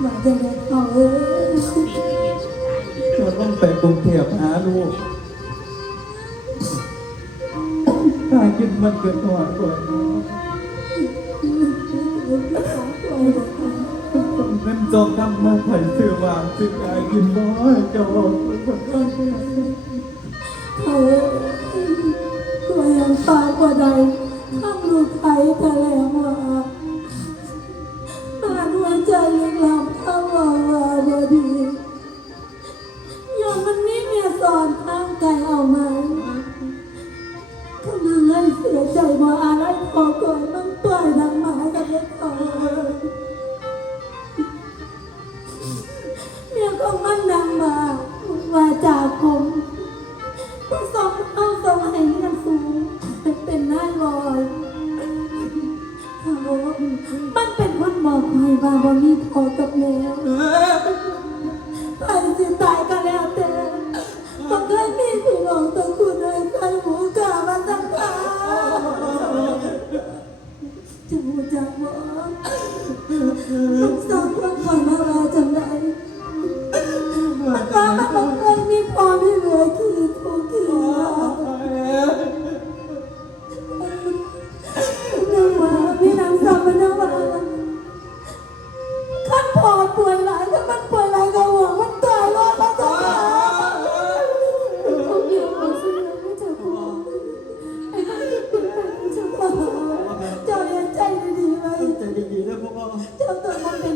หวเราต้องไปกรุงเทพหาลูกถ้ากินมันเกิดก่อนก่อนต้องเป็นจอกทำมาไผ่เสือวางสิกายกินบ่อยจอก กับหนู Tinatanggol in.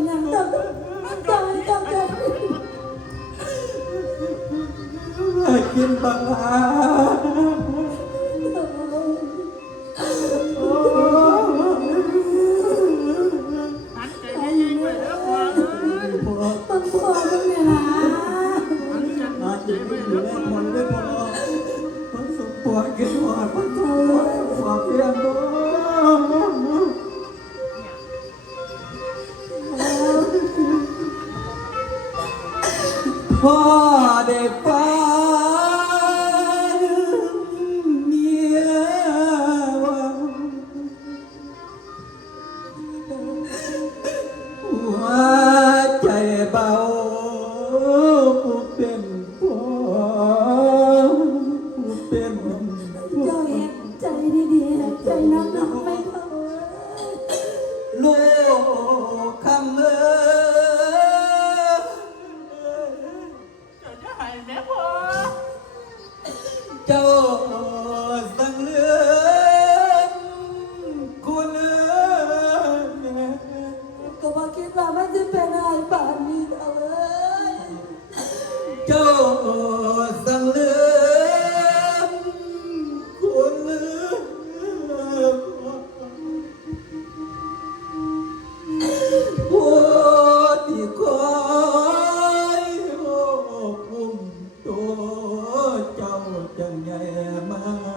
กันแย่มา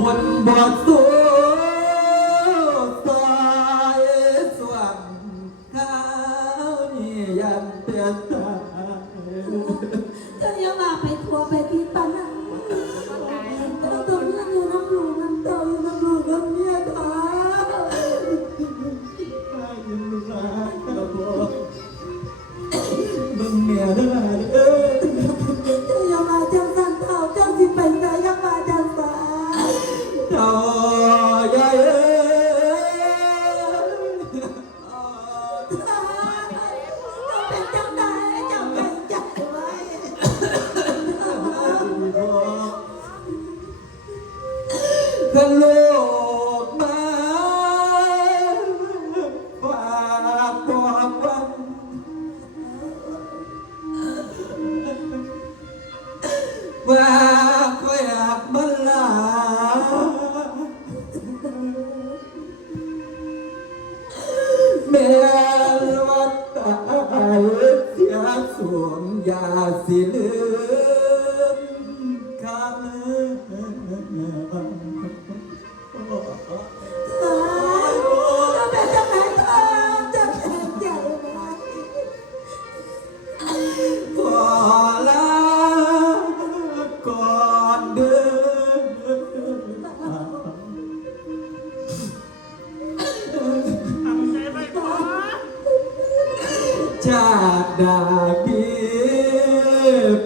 one but the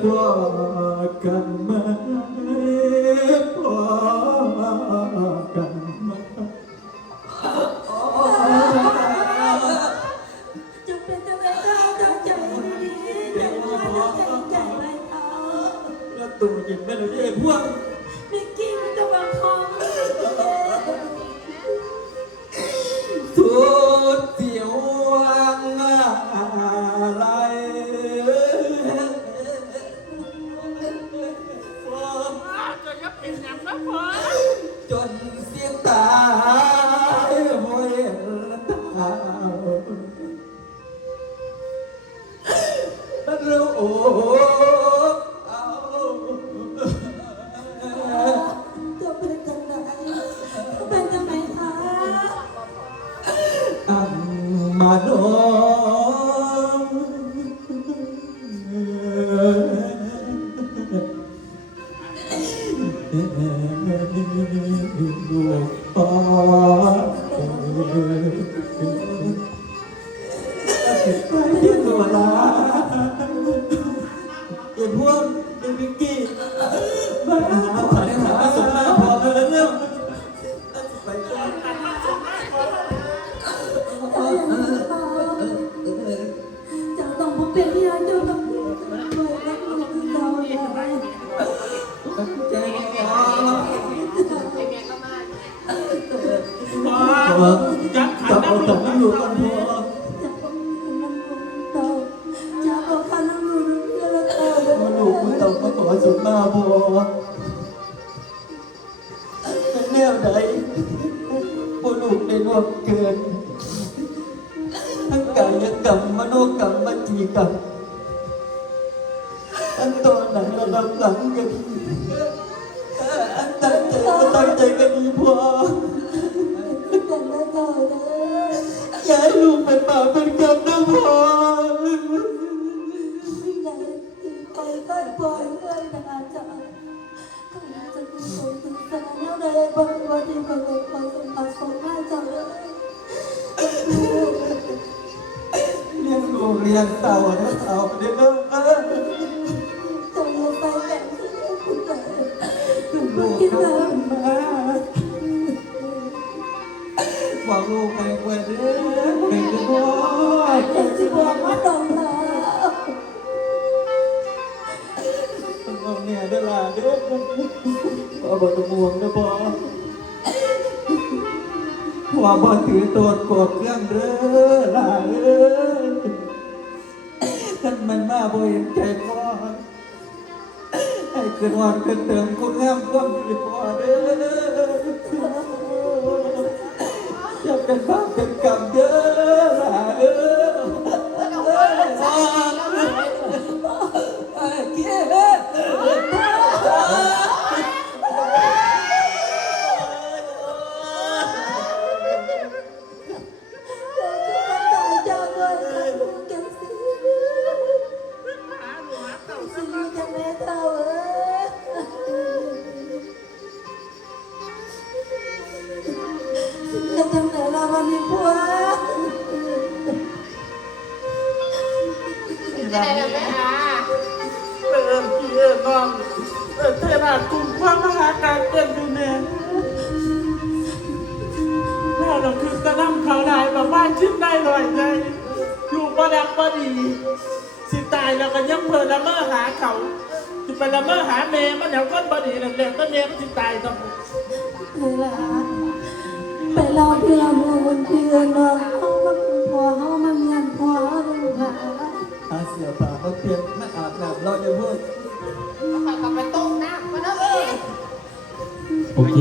tua Amém. อันตอนไหนเราลำหลังก็ดีอันตั้งใจก็ตั้งใจก็ดีพอแต่ละต่อนะอยายลูกเป็นบาเป็นกรรมนะพ่อย่ายไปก็ปล่อยเลยนะอาจารย์ก็น่าจะเป็นคนศึกษาแนวใดบางวันที่คนเด็กคนสมบัติสมหาจังเลเลี้ยงลูกเลี้ยงเต่านะเต่าเด็กเออ บอกลูกไปเว้ยเด็กก็บ่เป็นสิบวกมาตรงเถอะต้องเนี่น่เด้อล่ะเด้อพ่อบ่ต้องห่วงนะพ่อพ่อบ่ถือโตดโกรธเครื่องเด้อล่ะเด้อท่านมันมาบ่เห็นใจพ่อให้เกิดวันเกิดเติมคุณงามความดีพ่อเด้อ นะารับจะกลับเดิอ จะได้แล้วไหมคะเออพี่เออน้องเออเทนาตุ้มความมหาการเกิดอยู่เนี่ยเรเราคือตะนั่เขาลายมาบ้านชิ้นได้ลอยใจลูกประดับประดีสิตายแล้วก็ยังเพลินละเมอหาเขาจะไปละเมอหาเมย์มันเดี๋ยวก้นประดีนั่นแหละก็เมย์มันสิตายต้ะเวลาไปลองเพื่อนมูนเพื่อนน้องพ่อ เปลี่ยนมาอาบน้ำเราจะพูดเอาไปต้มน้ำมาเด้อ โอเค